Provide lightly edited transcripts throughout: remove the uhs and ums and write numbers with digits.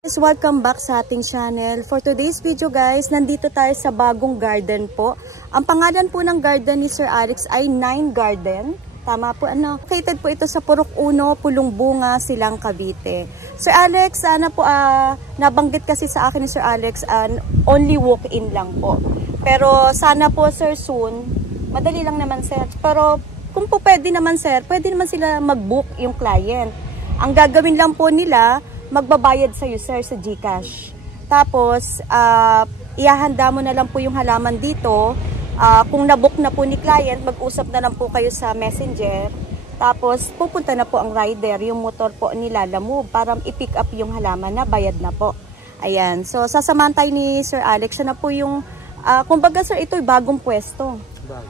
Guys, welcome back sa ating channel. For today's video guys, nandito tayo sa bagong garden po. Ang pangalan po ng garden ni Sir Alex ay Nine Garden. Tama po, located po ito sa Purok 1, Pulong Bunga, Silang, Cavite. Sir Alex, sana po nabanggit kasi sa akin ni Sir Alex, only walk-in lang po. Pero sana po sir soon, madali lang naman sir. Pero kung po pwede naman sir, pwede naman sila mag-book yung client. Ang gagawin lang po nila, magbabayad sa iyo sir sa GCash. Tapos ihahanda mo na lang po yung halaman dito. Kung nabook na po ni client, mag-usap na lang po kayo sa Messenger. Tapos pupunta na po ang rider, yung motor po nilalamove para i-pick up yung halaman na bayad na po. Ayan. So sasamahan tayo ni Sir Alex. Siya na po yung kumbaga sir, ito'y bagong pwesto.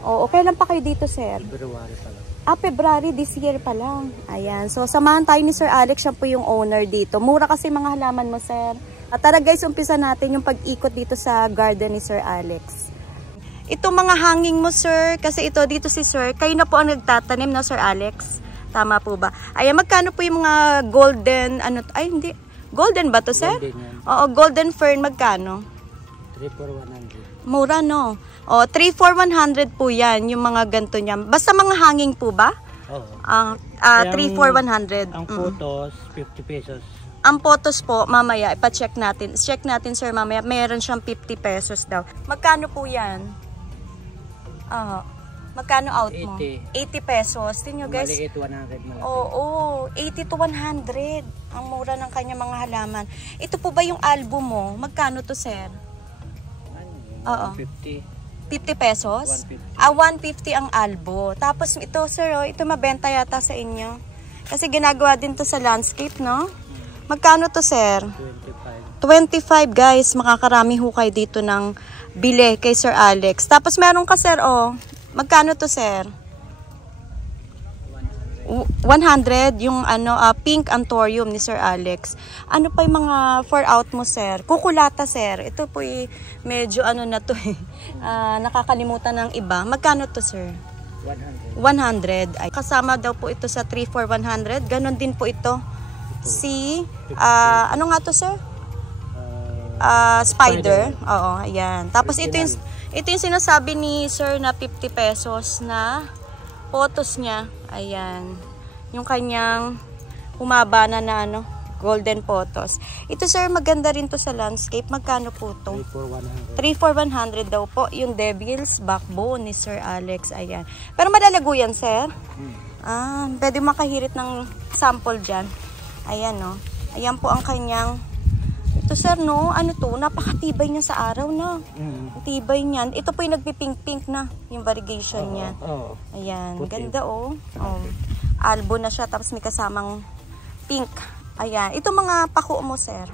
O, okay lang pa kayo dito sir? February pa lang. February this year pa lang. Ayan. So, samahan tayo ni Sir Alex. Siya po yung owner dito. Mura kasi mga halaman mo, sir. Tara guys, umpisa natin yung pag-ikot dito sa garden ni Sir Alex. Ito mga hanging mo, sir. Kasi ito, dito si Sir. Kayo na po ang nagtatanim na Sir Alex. Tama po ba? Ayan, magkano po yung mga golden, hindi. Golden ba to, sir? Golden yan. Oo, golden fern, magkano? 3 for 100. Mura, no? O, 3 for 100 po yan, yung mga ganito niya. Basta mga hanging po ba? Oo. 3 for 100. Ang photos, 50 pesos. Ang photos po, mamaya, ipa-check natin. Check natin, sir, mamaya. Meron siyang 50 pesos daw. Magkano po yan? Magkano out mo? 80. 80 pesos. Tingnan nyo, guys. Maliit 100 malaki. Oo, 80 to 100. Ang mura ng kanya mga halaman. Ito po ba yung album mo? Magkano to, sir? Oo. 50. 50 pesos? 150. 150 ang albo. Tapos ito, sir, ito mabenta yata sa inyo. Kasi ginagawa din to sa landscape, no? Magkano to, sir? 25. 25, guys. Makakarami ho kayo dito ng bili kay Sir Alex. Tapos meron ka, sir, magkano to, sir? 100 yung pink anthurium ni Sir Alex. Ano pa yung mga for out mo, sir? Kukulata, sir. Ito po medyo na to nakakalimutan ng iba. Magkano to, sir? 100. Ay, kasama daw po ito sa 3 for 100. Ganon din po ito. Si ano nga to, sir? Spider. Oo, ayan. Tapos ito yung sinasabi ni Sir na 50 pesos na photos niya. Ayan. Yung kanyang humaba na golden photos. Ito, sir, maganda rin to sa landscape. Magkano po to? 3 for 100 daw po. Yung Devil's Backbone ni Sir Alex. Ayan. Pero malalago yan, sir? Pwede makahirit ng sample dyan. Ayan, no? Ayan po ang kanyang ito, sir, no? Ano to? Napakatibay niya sa araw, no? Tibay niyan. Ito po yung nagpipink-pink na. Yung variegation niya. Ayan. Puti. Ganda, albo na siya. Tapos may kasamang pink. Ayan. Ito mga pako mo, sir.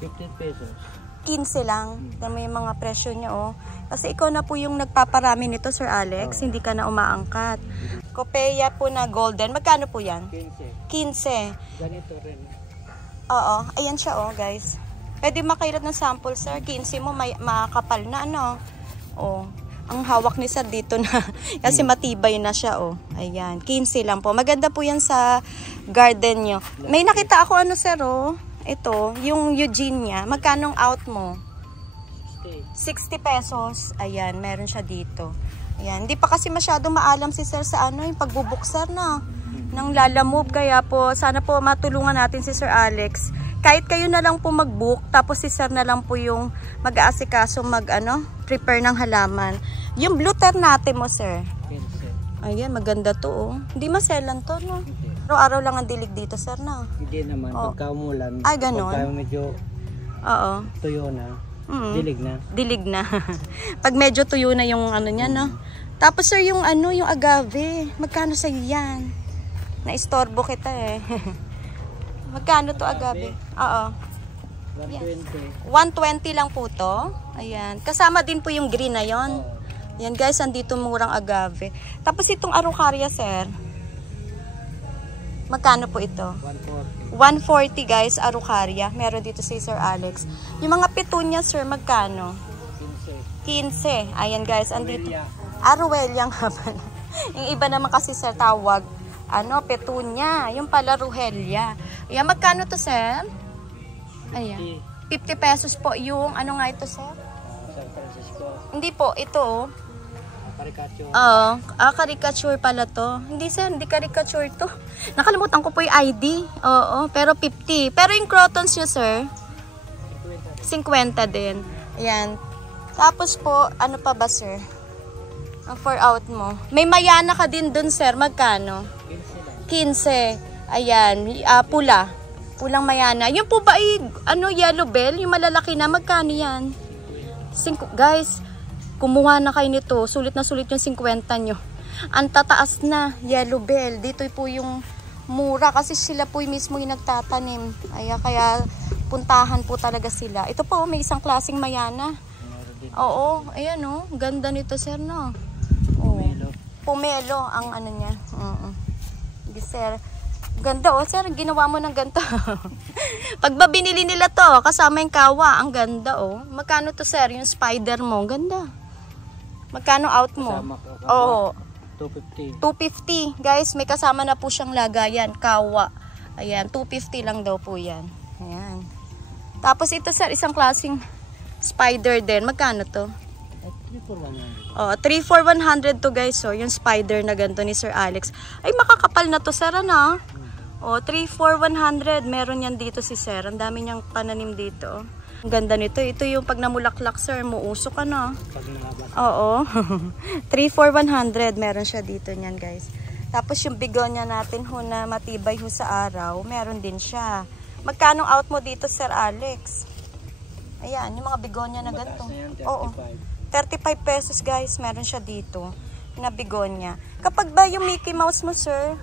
15 pesos. 15 lang. May mga presyo niya, Kasi ikaw na po yung nagpaparami nito, Sir Alex. Hindi ka na umaangkat. Copeya po na golden. Magkano po yan? 15. Ganito rin. Oo. Ayan siya, guys. Pwede makailat ng sample, sir. 15 mo, makakapal na, ang hawak ni sir dito na. Kasi matibay na siya, Ayan. 15 lang po. Maganda po yan sa garden nyo. May nakita ako, sir, Ito, yung Eugenia. Magkano out mo? 60 pesos. Ayan, meron siya dito. Ayan. Hindi pa kasi masyado maalam si sir sa yung pagbubuksar na. Nang lalamove. Kaya po, sana po matulungan natin si Sir Alex. Kahit kayo na lang po mag-book, tapos si sir na lang po yung mag-aasikaso prepare ng halaman. Yung blue ternate mo, sir. 15. Ayan, maganda to, Hindi maselan to, no? Araw-araw lang ang dilig dito, sir, na. Hindi naman. Pagka umulan. Ay, ganon. Pagka medyo tuyo na. Dilig na. Dilig na. Pag medyo tuyo na yung niya, no? Tapos, sir, yung yung agave. Magkano sa'yo yan? Na-istorbo kita, Magkano to agave? 120. 120 lang po to. Ayan. Kasama din po yung green na yon. Ayan, guys, andito murang agave. Tapos itong araucaria, sir. Magkano po ito? 140, guys, araucaria. Meron dito si Sir Alex. Yung mga petunia, sir, magkano? 15. Ayan, guys, andito. Aruelia nga pala. Yung iba naman kasi, sir, tawag petunia. Yung pala ruhelia. Ayan, magkano to, sir? Ayan. 50 pesos po yung, ano nga ito, sir? San Francisco. Hindi po, ito oh. Caricature. Oo. Caricature pala to. Hindi sir, hindi caricature to. Nakalimutan ko po yung ID. Oo, pero 50. Pero yung crotons nyo, sir? 50 din. Ayan. Tapos po, ano pa ba, sir? Ang for out mo. May mayana ka din dun, sir. Magkano? 15. Ayan. Pula. Pulang mayana. Yung po ba ay, ano, yellow bell? Yung malalaki na. Magkano yan? 5. Guys, kumuha na kayo nito. Sulit na sulit yung 50 nyo. Ang tataas na. Yellow bell. Dito po yung mura. Kasi sila po mismo yung nagtatanim. Kaya puntahan po talaga sila. Ito po, may isang klaseng mayana. Oo, ayan o. Ganda nito, sir, no? Pomelo. Pomelo ang ano niya. Sir, ganda o, sir. Ginawa mo ng ganito. Pag ba binili nila to, kasama yung kawa, ang ganda o. Magkano to, sir? Yung spider mo, ganda. Magkano out mo? Oo. 250. 250. Guys, may kasama na po siyang lagayan. Kawa. Ayan, 250 lang daw po yan. Ayan. Tapos ito, sir, isang klaseng spider din. Magkano to? 3 for 100. Oh, 3 for 100 to, guys. So, yung spider na ganito ni Sir Alex. Ay, makakapal na to, sir, ano? Oh, 3 for 100. Meron yan dito si sir. Ang dami niyang pananim dito. Ang ganda nito. Ito yung pag namulaklak, sir, muusok ka na. Pag nalabas. Oo. 3 for 100. Meron siya dito niyan, guys. Tapos yung bigonia natin ho na matibay ho sa araw, meron din siya. Magkano out mo dito, Sir Alex? Ayan, yung mga bigonia na ganito. Oo. 35 pesos, guys. Meron siya dito na bigonia. Kapag ba yung Mickey Mouse mo, sir?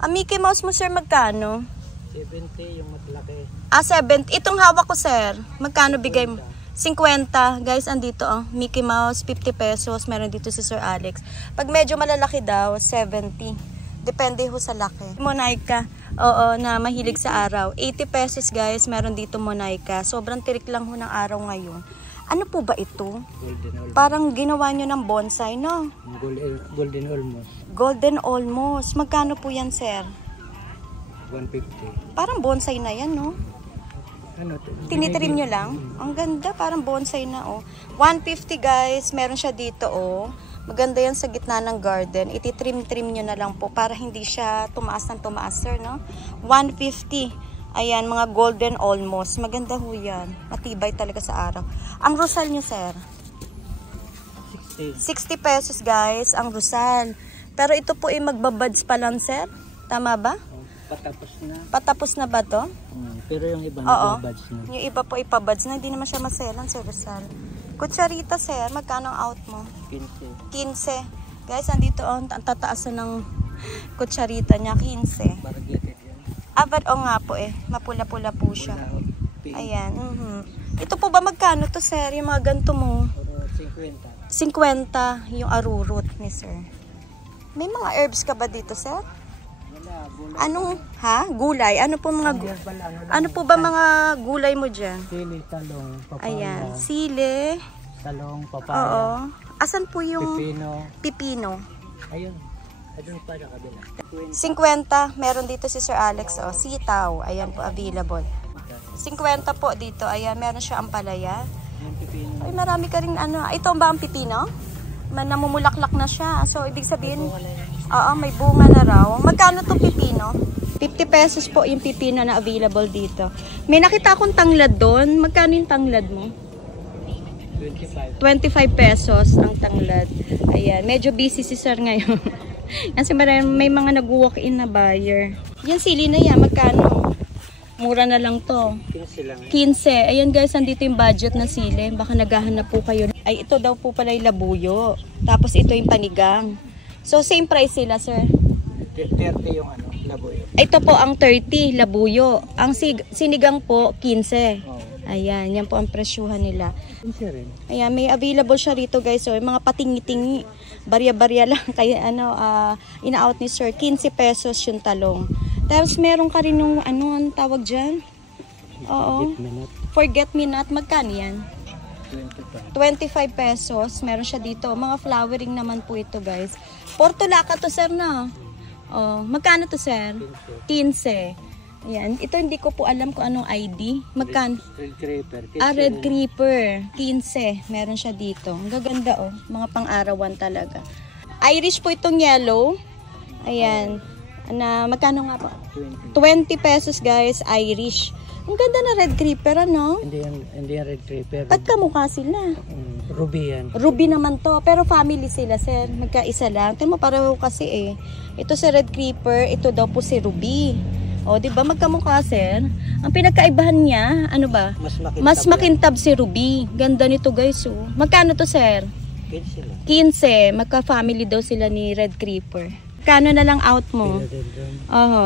Ang Mickey Mouse mo, sir, magkano? 70 yung matlaki. 70. Itong hawak ko, sir. Magkano bigay mo? 50. Guys, andito, oh. Mickey Mouse, 50 pesos. Meron dito si Sir Alex. Pag medyo malalaki daw, 70. Depende ho sa laki. Monaika. Oo, na mahilig sa araw. 80 pesos, guys. Meron dito Monaika. Sobrang tirik lang ho ng araw ngayon. Ano po ba ito? Golden Olmos. Parang ginawa nyo ng bonsai, no? Golden Olmos. Golden Olmos. Magkano po yan, sir? 150. Parang bonsai na yan, no? Ano? Tinitrim nyo lang? Ang ganda, parang bonsai na, oh. 150, guys. Meron siya dito, oh. Maganda yan sa gitna ng garden. Ititrim-trim nyo na lang po para hindi siya tumaas ng tumaas, sir, no? 150. Ayan, mga golden Olmos. Maganda ho yan. Matibay talaga sa araw. Ang rosal nyo, sir? 60 pesos, guys, ang rosal. Pero ito po ay magbabuds pa lang, sir. Tama ba? Patapos na. Patapos na ba to? Pero yung iba nagbabuds na. Yung iba po ipabuds na. Hindi naman siya maselan, sir rosal. Kutsarita, sir. Magkano ang out mo? 15. Guys, andito ang tataasan ng kutsarita niya. 15. Variegated yan. But o nga po eh. Mapula-pula po siya. Ayan. Ito po ba magkano to, sir? Yung mga ganito mo? 50. 50 yung arurot ni sir. May mga herbs ka ba dito, sir? Wala. Anong, gulay? Ano po mga ano po ba mga gulay mo dyan? Sili, talong, papaya. Ayan, sili. Talong, papaya. Oo. Asan po yung pipino? Ayun. Ayun pa na kabila. 50. Meron dito si Sir Alex. Oh, sitaw. Ayan po, available. 50 po dito. Ayan, meron siya ampalaya. Yung pipino. Ay, marami ka rin ano. Ito ba ang pipino? Namumulaklak na siya. So, ibig sabihin, oo, may bunga na raw. Magkano itong pipino? 50 pesos po yung pipino na available dito. May nakita akong tanglad doon. Magkano yung tanglad mo? 25 pesos ang tanglad. Ayan, medyo busy si sir ngayon. Kasi may mga nag-walk-in na buyer. Yan sili na yan, magkano? Mura na lang to. 15 lang. 15. Ayan guys, andito yung budget na sili. Baka naghahanap po kayo. Ay, ito daw po pala yung labuyo. Tapos ito yung panigang. So, same price sila, sir. 30 yung labuyo. Ito po ang 30, labuyo. Ang sinigang po, 15. Oh. Ayan, yan po ang presyuhan nila. 15 rin. Ayan, may available siya rito guys. So, yung mga patingi-tingi, barya-barya lang. Kaya ina-out ni sir, 15 pesos yung talong. Tapos meron ka rin yung, ang tawag dyan? Oo. Forget me not. Magkano yan? 25 pesos. Meron siya dito. Mga flowering naman po ito guys. Portulaca to sir na. Oh, magkano to sir? 15. Ayan. Ito hindi ko po alam kung anong ID. Magkano? Red Creeper. Red Creeper. 15. Meron siya dito. Ang gaganda oh. Mga pang-arawan talaga. Irish po itong yellow. Ayan. Magkano nga po? 20 pesos guys. Irish. Ang ganda na Red Creeper, ano? Hindi yan Red Creeper. Ba't kamukha sila? Ruby yan. Ruby naman to. Pero family sila, sir. Magkaisa lang. Tingnan mo, pareho kasi eh. Ito si Red Creeper. Ito daw po si Ruby. O, diba? Magkamukha, sir. Ang pinagkaibahan niya, ano ba? Mas makintab si Ruby. Ganda nito, guys. Oh. Magkano to, sir? 15. Magka-family daw sila ni Red Creeper. Kano na lang out mo? Oho.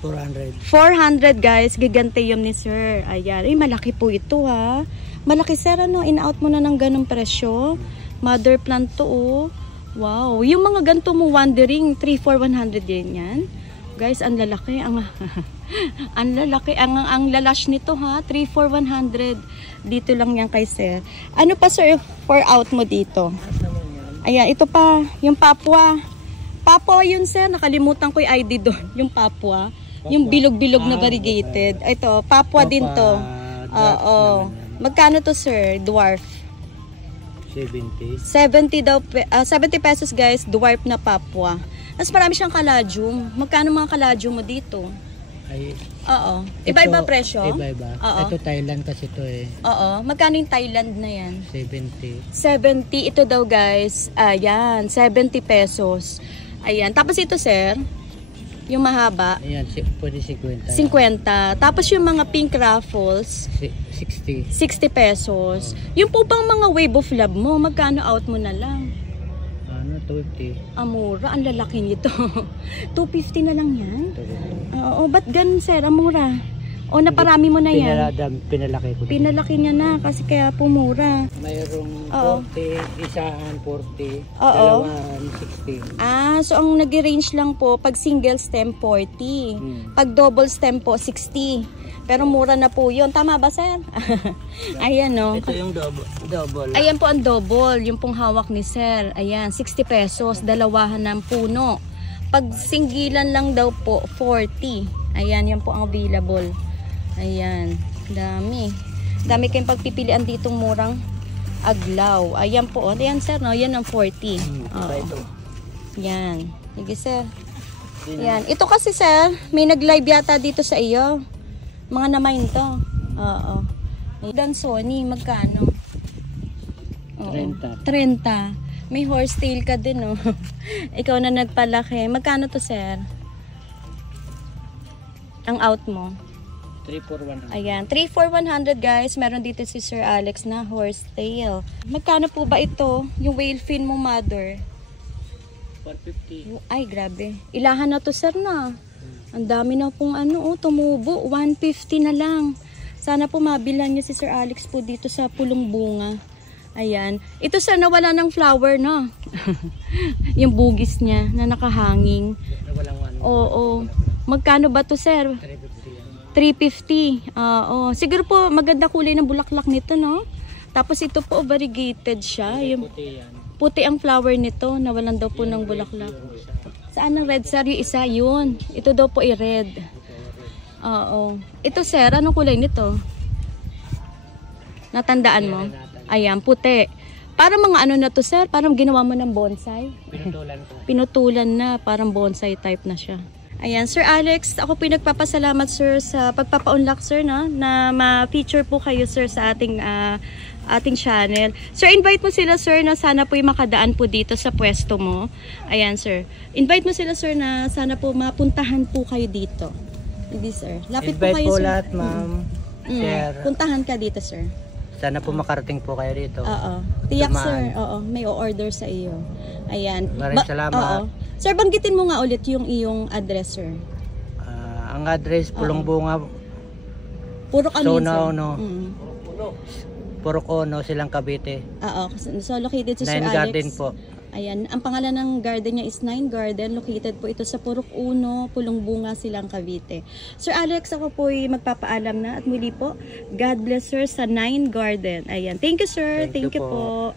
400. 400 guys, giganteum ni sir. Ayan. Ay, malaki po ito ha. Malaki sir, ano? In-out mo na ng ganong presyo. Mother plant to oh. Wow. Yung mga ganito mo wondering, 3-4-100 din yan. Guys, ang lalaki. Ang lalaki. Ang lalash nito ha. 3-4-100. Dito lang yan kay sir. Ano pa sir for out mo dito? Ayan, ito pa. Yung Papua. Papua yun sir, nakalimutan ko yung ID doon, yung Papua. Yung bilog-bilog na variegated. Ito, Papua din to. Oo. Magkano to sir, dwarf? 70. 70 daw, 70 pesos guys, dwarf na Papua. Tapos marami siyang kaladium. Magkano mga kaladium mo dito? Ay, oo. Iba-iba presyo? Iba-iba. Ito Thailand kasi ito eh. Oo. Magkano yung Thailand na yan? 70. 70. Ito daw guys. Ayan. 70 pesos. Ayan. Tapos ito sir. Yung mahaba. Ayan. Pwede 50. 50. Tapos yung mga pink ruffles. 60. 60 pesos. Yung po bang mga wave of love mo, magkano out mo na lang? 250. Amura, ang lalaki nito. 250 na lang yan? Oo, ba't ganun sir, amura? O naparami mo na yan? Pinalaki ko. Pinalaki niya na kasi kaya pumura. Mayroong 40, isaan 40, dalawang 60. So ang nag-range lang po, pag single stem 40, pag double stem po 60. Pero mura na po yun. Tama ba, sir? Ayan, no? Ito yung double. Ayan po ang double. Yung pong hawak ni sir. Ayan, 60 pesos. Dalawahan ng puno. Pag singgilan lang daw po, 40. Ayan, yan po ang available. Ayan. Dami. Dami kayong pagpipilian ditong murang aglaw. Ayan po. Ayan, sir, no? Yan ang 40. Yan. Sige, sir. Ayan. Ito kasi, sir, may nag-live yata dito sa iyo. Mga namain to. Oo. Dansoni, magkano? 30. 30. May horsetail ka din, oh. Ikaw na nagpalaki. Magkano to, sir? Ang out mo? 3-4-100. Ayan. 3-4-100, guys. Meron dito si Sir Alex na horsetail. Magkano po ba ito? Yung whale fin mo, mother? 150. Ay, grabe. Ilahan na to, sir, na. Ang dami na pong tumubo. 150 na lang. Sana po mabilan niyo si Sir Alex po dito sa Pulong Bunga. Ayan. Ito sir, nawala ng flower na. Yung bugis niya na nakahanging. Oo. Magkano ba to sir? 350. Oo. Siguro po maganda kulay ng bulaklak nito, no? Tapos ito po variegated siya. Yung puti ang flower nito. Nawalan daw po ng bulaklak. Saan ang red sir? Yung isa, yun. Ito daw po i-red. Oo. Ito sir, anong kulay nito? Natandaan mo? Ayan, puti. Parang mga ano na to sir? Parang ginawa mo ng bonsai? Pinutulan ko. Pinutulan na. Parang bonsai type na siya. Ayan, Sir Alex, ako po nagpapasalamat sir sa pagpapa-unlock sir, no? Na ma-feature po kayo sir sa ating channel. Sir, invite mo sila sir na sana po makadaan po dito sa pwesto mo. Ayan sir. Invite mo sila sir na sana po mapuntahan po kayo dito. Hindi sir. Lapit po kayo sir. Invite po lahat ma'am. Puntahan ka dito sir. Sana po makarating po kayo dito. Oo. Tiyak sir. Oo. May o-order sa iyo. Ayan. Maraming salamat. Oo. Sir, banggitin mo nga ulit yung iyong address sir. Ang address, Pulong Bunga. Purok ano yun sir? Purok Ono, Silang Cavite. Oo. So located si Sir Nine Alex. Garden po. Ayan, ang pangalan ng garden niya is Nine Garden. Located po ito sa Purok Uno, Pulong Bunga, Silang Cavite. Sir Alex, ako po ay magpapaalam na at muli po, God bless sir sa Nine Garden. Ayan, thank you sir. Thank you po.